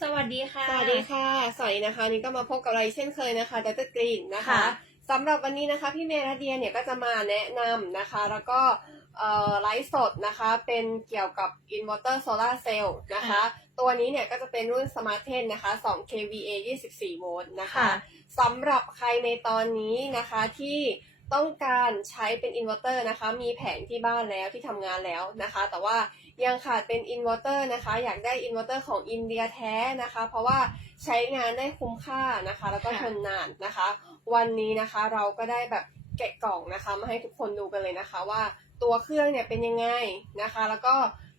สวัสดีค่ะ สวัสดีค่ะสวัสดีนะคะ นี่ก็มาพบกับเราอีกเช่นเคยนะคะดรกรีนนะคะค่ะสำหรับวันนี้นะคะพี่เมย์นาเดียเนี่ยก็จะมาแนะนำนะคะ แล้วก็เอ่อไลฟ์สดนะคะเป็นเกี่ยวกับ inverter solar cell นะคะค่ะตัวนี้เนี่ยก็จะเป็นรุ่น Smart 10นะคะ 2 kVA 24 โวลต์นะคะค่ะสำหรับใครในตอนนี้นะคะที่ต้องการใช้เป็นอินเวอร์เตอร์นะคะ มีแผงที่บ้านแล้วที่ทำงานแล้วนะคะ แต่ว่า ยังขาดเป็นอินเวอร์เตอร์นะคะ อยากได้อินเวอร์เตอร์ของอินเดียแท้นะคะ เพราะว่าใช้งานได้คุ้มค่านะคะ แล้วก็ค่ะทนนานนะคะ วันนี้นะคะเราก็ได้แบบแกะกล่องนะคะ มาให้ทุกคนดูกันเลยนะคะว่าตัวเครื่องเนี่ยเป็นยังไงนะคะ แล้วก็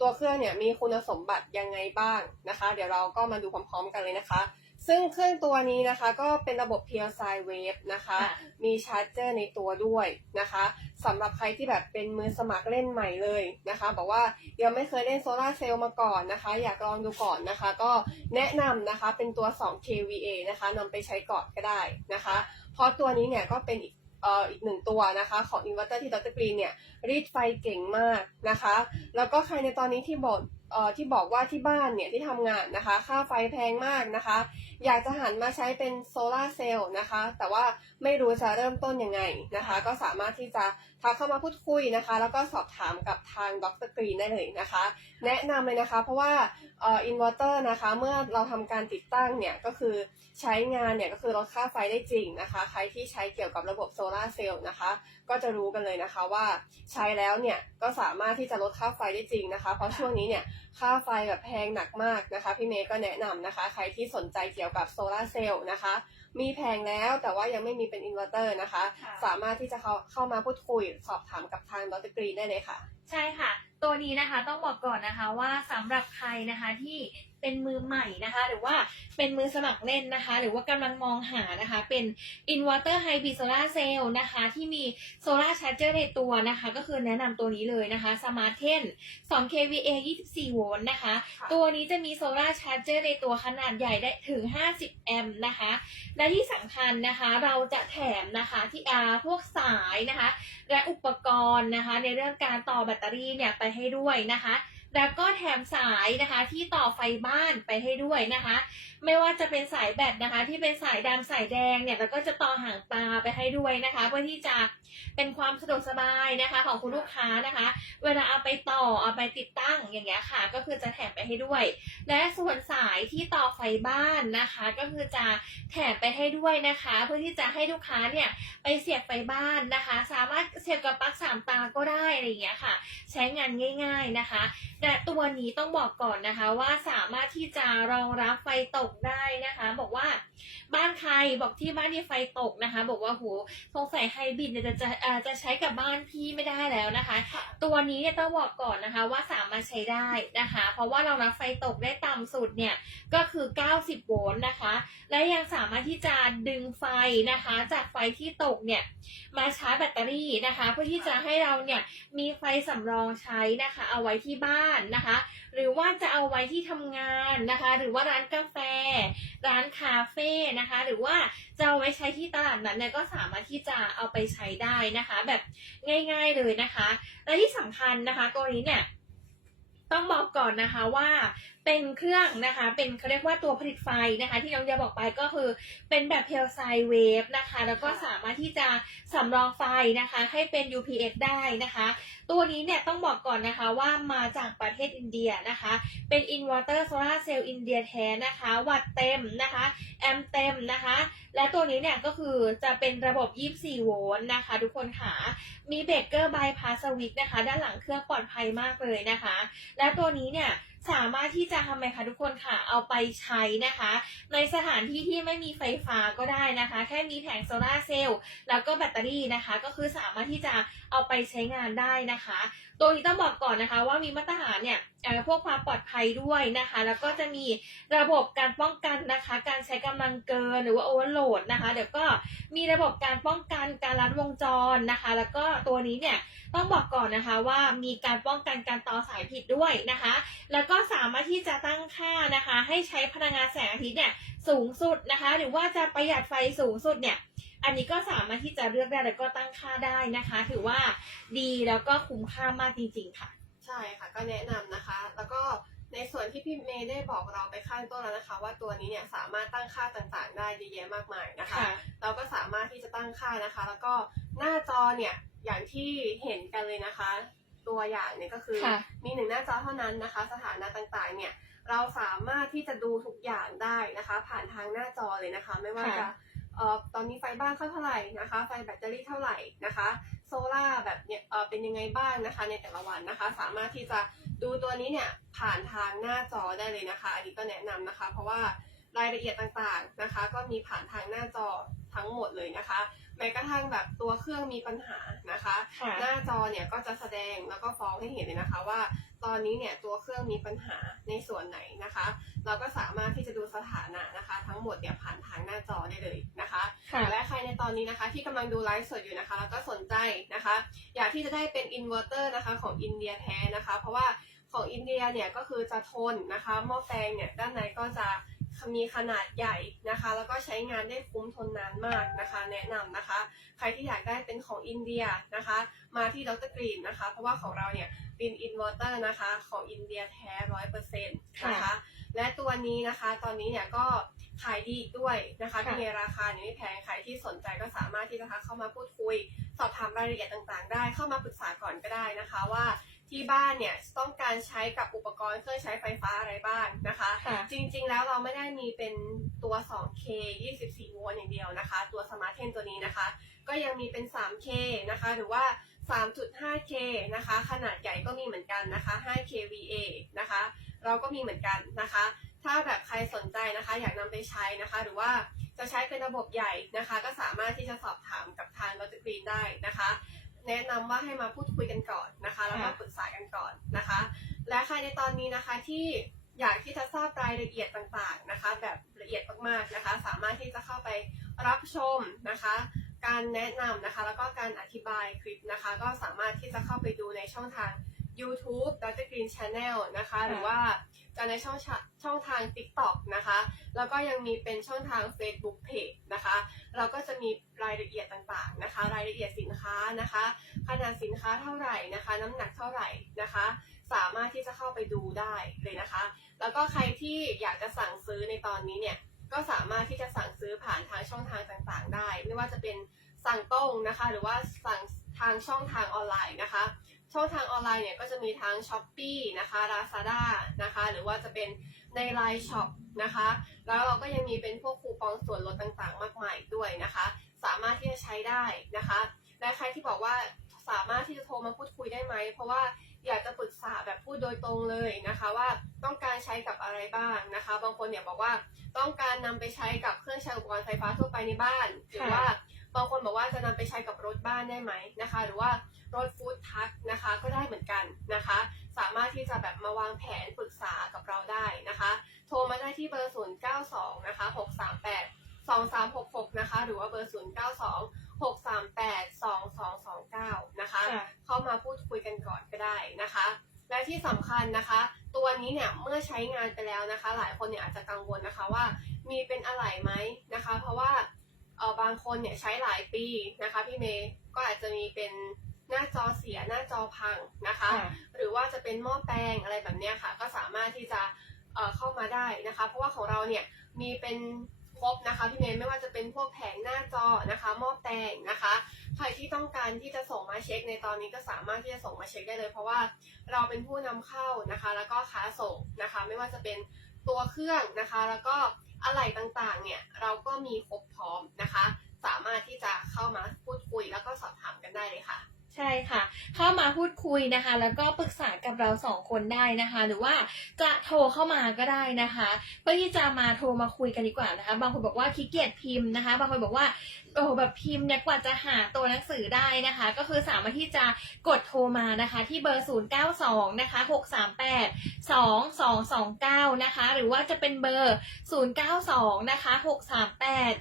ตัวเครื่องเนี่ยมีคุณสมบัติยังไงบ้างนะคะ เดี๋ยวเราก็มาดูพร้อมๆกันเลยนะคะ ซึ่งเครื่องตัวนี้นะคะก็เป็นระบบ Pure Sine Wave นะคะค่ะมีชาร์จเจอร์ในตัวด้วยนะคะสำหรับใครที่แบบเป็นมือสมัครเล่นใหม่เลยนะคะ บอกว่ายังไม่เคยเล่นโซลาร์เซลล์มาก่อนนะคะ อยากลองดูก่อนนะคะ ก็แนะนำนะคะเป็นตัว 2 kVA นะคะนำไปใช้ก่อนก็ได้นะคะ เพราะตัวนี้เนี่ยก็เป็นอีกเอ่ออีกหนึ่งตัวนะคะ ของอินเวอร์เตอร์ที่ดรกรีนเนี่ยรีดไฟเก่งมากนะคะ แล้วก็ใครในตอนนี้ที่บอก เอ่อที่บอกว่าที่บ้านเนี่ยที่ทำงานนะคะ ค่าไฟแพงมากนะคะ อยากจะหันมาใช้เป็นโซลาเซลล์นะคะ แต่ว่าไม่รู้จะเริ่มต้นยังไงนะคะ ก็สามารถที่จะทักเข้ามาพูดคุยนะคะ แล้วก็สอบถามกับทางดรกรีนได้เลยนะคะ แนะนำเลยนะคะ เพราะว่า อินเวอร์เตอร์นะคะ เมื่อเราทำการติดตั้งเนี่ยก็คือใช้งานเนี่ยก็คือลดค่าไฟได้จริงนะคะ ใครที่ใช้เกี่ยวกับระบบโซลาเซลล์นะคะ ก็จะรู้กันเลยนะคะว่าใช้แล้วเนี่ยก็สามารถที่จะลดค่าไฟได้จริงนะคะ เพราะช่วงนี้เนี่ยค่าไฟแบบแพงหนักมากนะคะ พี่เมย์ก็แนะนำนะคะ ใครที่สนใจเกี่ยวกับโซลาเซลล์นะคะ มีแผงแล้วแต่ว่ายังไม่มีเป็นอินเวอร์เตอร์นะคะ ค่ะ สามารถที่จะเข้าเข้ามาพูดคุยสอบถามกับทางดรกรีนได้เลยค่ะ ใช่ค่ะ ตัวนี้นะคะต้องบอกก่อนนะคะว่าสำหรับใครนะคะที่ เป็นมือใหม่นะคะ หรือว่าเป็นมือสมัครเล่นนะคะ หรือว่ากำลังมองหานะคะ เป็น inverter hybrid solar cell นะคะ ที่มี solar charger ในตัวนะคะ ก็คือแนะนำตัวนี้เลยนะคะ smart 10 2 kVA 24 โวลต์นะคะ ตัวนี้จะมี solar charger ในตัวขนาดใหญ่ได้ถึง 50 แอมป์นะคะ และที่สำคัญนะคะ เราจะแถมนะคะที่อาพวกสายนะคะ และอุปกรณ์นะคะ ในเรื่องการต่อแบตเตอรี่เนี่ยไปให้ด้วยนะคะ แล้วก็แถมสายนะคะที่ต่อไฟบ้านไปให้ด้วยนะคะ ไม่ว่าจะเป็นสายแบตนะคะ ที่เป็นสายดำสายแดงเนี่ยแล้วก็จะต่อหางปลาไปให้ด้วยนะคะ เพื่อที่จะเป็นความสะดวกสบายนะคะของคุณลูกค้านะคะ เวลาเอาไปต่อเอาไปติดตั้งอย่างเงี้ยค่ะ ก็คือจะแถมไปให้ด้วย และส่วนสายที่ต่อไฟบ้านนะคะ ก็คือจะแถมไปให้ด้วยนะคะ เพื่อที่จะให้ลูกค้าเนี่ยไปเสียบไฟบ้านนะคะ สามารถเสียบกับปลั๊กสามตาก็ได้อะไรอย่างเงี้ยค่ะ ใช้งานง่าย ๆนะคะแต่ตัวนี้ต้องบอกก่อนนะคะว่าสามารถที่จะรองรับไฟตกได้นะคะ บอกว่าบ้านใครบอกที่บ้านที่ไฟตกนะคะ บอกว่าโหสงสัยไฮบริดจะจะจะใช้กับบ้านพี่ไม่ได้แล้วนะคะ ตัวนี้เนี่ยต้องบอกก่อนนะคะว่าสามารถใช้ได้นะคะ เพราะว่าเรารับไฟตกได้ต่ำสุดเนี่ยก็คือ 90 โวลต์นะคะ และยังสามารถที่จะดึงไฟนะคะ จากไฟที่ตกเนี่ยมาชาร์จแบตเตอรี่นะคะ เพื่อที่จะให้เราเนี่ยมีไฟสำรองใช้นะคะ เอาไว้ที่บ้านนะคะ หรือว่าจะเอาไว้ที่ทำงานนะคะ หรือว่าร้านกาแฟ ร้านคาเฟ่นะคะ หรือว่าจะเอาไว้ใช้ที่ตลาดนั้นเนี่ยก็สามารถที่จะเอาไปใช้ได้นะคะ แบบง่าย ๆเลยนะคะ และที่สำคัญนะคะตัวนี้เนี่ย ต้องบอกก่อนนะคะว่าเป็นเครื่องนะคะ เป็นเขาเรียกว่าตัวผลิตไฟนะคะ ที่น้องยาบอกไปก็คือเป็นแบบเพลไซเวฟนะคะ แล้วก็สามารถที่จะสำรองไฟนะคะ ให้เป็น UPS ได้นะคะ ตัวนี้เนี่ยต้องบอกก่อนนะคะว่ามาจากประเทศอินเดียนะคะ เป็นอินเวอร์เตอร์โซลาเซลล์อินเดียแท้นะคะ วัตเต็มนะคะ แอมป์เต็มนะคะ และตัวนี้เนี่ยก็คือจะเป็นระบบ 24 โวลต์นะคะ ทุกคนค่ะมีเบรกเกอร์บายพาสวิกนะคะ ด้านหลังเครื่องปลอดภัยมากเลยนะคะและตัวนี้เนี่ยสามารถที่จะทำไมคะทุกคนค่ะเอาไปใช้นะคะ ในสถานที่ที่ไม่มีไฟฟ้าก็ได้นะคะ แค่มีแผงโซลาเซลล์แล้วก็แบตเตอรี่นะคะ ก็คือสามารถที่จะเอาไปใช้งานได้นะคะ ตัวนี้ต้องบอกก่อนนะคะ ว่ามีมาตรฐานเนี่ยพวกความปลอดภัยด้วยนะคะ แล้วก็จะมีระบบการป้องกันนะคะ การใช้กำลังเกินหรือว่าโอเวอร์โหลดนะคะ เดี๋ยวก็มีระบบการป้องกันการลัดวงจรนะคะ แล้วก็ตัวนี้เนี่ยต้องบอกก่อนนะคะว่ามีการป้องกันการต่อสายผิดด้วยนะคะ แล้วก็สามารถที่จะตั้งค่านะคะ ให้ใช้พลังงานแสงอาทิตย์เนี่ยสูงสุดนะคะ หรือว่าจะประหยัดไฟสูงสุดเนี่ยอันนี้ก็สามารถที่จะเลือกได้แล้วก็ตั้งค่าได้นะคะ ถือว่าดีแล้วก็คุ้มค่ามากจริง ๆ ค่ะ ใช่ค่ะก็แนะนำนะคะ แล้วก็ ในส่วนที่พี่เมย์ได้บอกเราไปข้างต้นแล้วนะคะ ว่าตัวนี้เนี่ยสามารถตั้งค่าต่างๆ ได้เยอะแยะมากมายนะคะค่ะเราก็สามารถที่จะตั้งค่านะคะ แล้วก็หน้าจอเนี่ยอย่างที่เห็นกันเลยนะคะ ตัวอย่างเนี่ยก็คือค่ะมีหนึ่งหน้าจอเท่านั้นนะคะ สถานะต่างๆ เนี่ยเราสามารถที่จะดูทุกอย่างได้นะคะ ผ่านทางหน้าจอเลยนะคะ ไม่ว่าจะค่ะเอ่อตอนนี้ไฟบ้านเข้าเท่าไหร่นะคะ ไฟแบตเตอรี่เท่าไหร่นะคะ โซล่าร์แบบเนี่ยเอ่อเป็นยังไงบ้างนะคะ ในแต่ละวันนะคะ สามารถที่จะ ดูตัวนี้เนี่ยผ่านทางหน้าจอได้เลยนะคะ อันนี้ก็แนะนำนะคะ เพราะว่ารายละเอียดต่างๆนะคะ ก็มีผ่านทางหน้าจอทั้งหมดเลยนะคะ แม้กระทั่งแบบตัวเครื่องมีปัญหานะคะค่ะหน้าจอเนี่ยก็จะแสดงแล้วก็ฟ้องให้เห็นเลยนะคะว่าตอนนี้เนี่ยตัวเครื่องมีปัญหาในส่วนไหนนะคะ เราก็สามารถที่จะดูสถานะนะคะ ทั้งหมดเนี่ยผ่านทางหน้าจอได้เลยนะคะค่ะและใครในตอนนี้นะคะ ที่กำลังดูไลฟ์สดอยู่นะคะ แล้วก็สนใจนะคะ อยากที่จะได้เป็นอินเวอร์เตอร์นะคะของอินเดียแท้นะคะ เพราะว่า ของอินเดียเนี่ยก็คือจะทนนะคะหม้อแปลงเนี่ยด้านในก็จะมีขนาดใหญ่นะคะ แล้วก็ใช้งานได้คุ้มทนนานมากนะคะ แนะนำนะคะ ใครที่อยากได้เป็นของอินเดียนะคะ มาที่ดรกรีนนะคะ เพราะว่าของเราเนี่ยเป็นอินเวอร์เตอร์นะคะ ของอินเดียแท้ร้อยเปอร์เซ็นต์นะคะ และตัวนี้นะคะ ตอนนี้เนี่ยก็ขายดีอีกด้วยนะคะค่ะที่ในราคาเนี่ยไม่แพงใครที่สนใจก็สามารถที่จะทักเข้ามาพูดคุย สอบถามรายละเอียดต่างๆ ได้เข้ามาปรึกษาก่อนก็ได้นะคะว่า ที่บ้านเนี่ยต้องการใช้กับอุปกรณ์เครื่องใช้ไฟฟ้าอะไรบ้างนะคะ ค่ะ จริงๆแล้วเราไม่ได้มีเป็นตัว 2K 24 โวลต์อย่างเดียวนะคะ ตัวสมาร์ทเทนตัวนี้นะคะ ก็ยังมีเป็น 3K นะคะ หรือว่า 3.5K นะคะ ขนาดใหญ่ก็มีเหมือนกันนะคะ 5kVA นะคะ เราก็มีเหมือนกันนะคะ ถ้าแบบใครสนใจนะคะ อยากนำไปใช้นะคะ หรือว่าจะใช้เป็นระบบใหญ่นะคะ ก็สามารถที่จะสอบถามกับทางรถกรีนได้นะคะ แนะนำว่าให้มาพูดคุยกันก่อนนะคะแล้วก็ค่ะปรึกษากันก่อนนะคะ และใครในตอนนี้นะคะที่อยากที่จะทราบรายละเอียดต่างๆนะคะ แบบละเอียดมากๆนะคะ สามารถที่จะเข้าไปรับชมนะคะ การแนะนำนะคะ แล้วก็การอธิบายคลิปนะคะ ก็สามารถที่จะเข้าไปดูในช่องทาง YouTube Dr. Green Channel นะคะ หรือว่าจะในช่องชะช่องทาง TikTok นะคะ แล้วก็ยังมีเป็นช่องทาง Facebook Page นะคะ เราก็จะมีรายละเอียดต่างๆนะคะ รายละเอียดสินค้านะคะขนาดสินค้าเท่าไหร่นะคะ น้ำหนักเท่าไหร่นะคะ สามารถที่จะเข้าไปดูได้เลยนะคะ แล้วก็ใครที่อยากจะสั่งซื้อในตอนนี้เนี่ยก็สามารถที่จะสั่งซื้อผ่านทางช่องทางต่างๆ ได้ ไม่ว่าจะเป็นสั่งตรงนะคะ หรือว่าสั่งทางช่องทางออนไลน์นะคะ ช่องทางออนไลน์เนี่ยก็จะมีทั้ง s h อ p e e นะคะ Lazada นะคะ หรือว่าจะเป็นใน Line Shop นะคะ แล้วเราก็ยังมีเป็นพวกคูปองส่วนลดต่างๆ มากมายด้วยนะคะ สามารถที่จะใช้ได้นะคะ และใครที่บอกว่าสามารถที่จะโทรมาพูดคุยได้ไหม เพราะว่าอยากจะปรึกษาแบบพูดโดยตรงเลยนะคะ ว่าต้องการใช้กับอะไรบ้างนะคะ บางคนเนี่ยบอกว่าต้องการนำไปใช้กับเครื่องใช้อุปกรณ์ไฟฟ้าทั่วไปในบ้าน หรือว่า บางคนบอกว่าจะนำไปใช้กับรถบ้านได้ไหมนะคะ หรือว่ารถฟู้ดทัคนะคะก็ได้เหมือนกันนะคะ สามารถที่จะแบบมาวางแผนปรึกษากับเราได้นะคะ โทรมาได้ที่เบอร์ 092นะคะ638 2366นะคะหรือว่าเบอร์ 092 638 2229นะคะค่ะเข้ามาพูดคุยกันก่อนก็ได้นะคะ และที่สำคัญนะคะ ตัวนี้เนี่ยเมื่อใช้งานไปแล้วนะคะ หลายคนเนี่ยอาจจะกังวลนะคะว่ามีเป็นอะไรไหมนะคะ เพราะว่า เออบางคนเนี่ยใช้หลายปีนะคะพี่เมย์ก็อาจจะมีเป็นหน้าจอเสียหน้าจอพังนะคะค่ะหรือว่าจะเป็นหม้อแปลงอะไรแบบเนี้ยค่ะ ก็สามารถที่จะเอ่อเข้ามาได้นะคะ เพราะว่าของเราเนี่ยมีเป็นครบนะคะพี่เมย์ไม่ว่าจะเป็นพวกแผงหน้าจอนะคะหม้อแปลงนะคะ ใครที่ต้องการที่จะส่งมาเช็คในตอนนี้ก็สามารถที่จะส่งมาเช็คได้เลย เพราะว่าเราเป็นผู้นำเข้านะคะ แล้วก็ค้าส่งนะคะ ไม่ว่าจะเป็นตัวเครื่องนะคะ แล้วก็ อะไหล่ต่างๆ เนี่ยเราก็มีครบพร้อมนะคะ สามารถที่จะเข้ามาพูดคุยแล้วก็สอบถามกันได้เลยค่ะ ใช่ค่ะ เข้ามาพูดคุยนะคะ แล้วก็ปรึกษากับเราสองคนได้นะคะ หรือว่าจะโทรเข้ามาก็ได้นะคะ เพื่อที่จะมาโทรมาคุยกันดีกว่านะคะ บางคนบอกว่าขี้เกียจพิมพ์นะคะ บางคนบอกว่าโอ้โหแบบพิมพ์เนี่ยกว่าจะหาตัวหนังสือได้นะคะ ก็คือสามารถที่จะกดโทรมานะคะ ที่เบอร์ 092 นะคะ 638 2229 นะคะ หรือว่าจะเป็นเบอร์ 092 นะคะ 638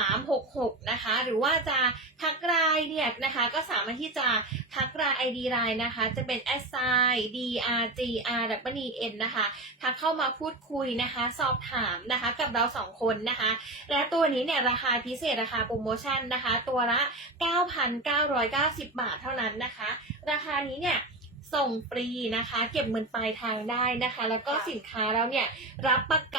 2366 นะคะ หรือว่าจะทักไลน์เนี่ยนะคะ ก็สามารถที่จะทักไลน์ ID ไลน์นะคะ จะเป็น s i d r g r w n นะคะทักเข้ามาพูดคุยนะคะ สอบถามนะคะ กับเราสองคนนะคะ และตัวนี้เนี่ยราคาพิเศษราคาโปรโมชั่นนะคะ ตัวละ 9,990 บาทเท่านั้นนะคะ ราคานี้เนี่ยส่งฟรีนะคะ เก็บเงินปลายทางได้นะคะ แล้วก็สินค้าแล้วเนี่ยรับประกัน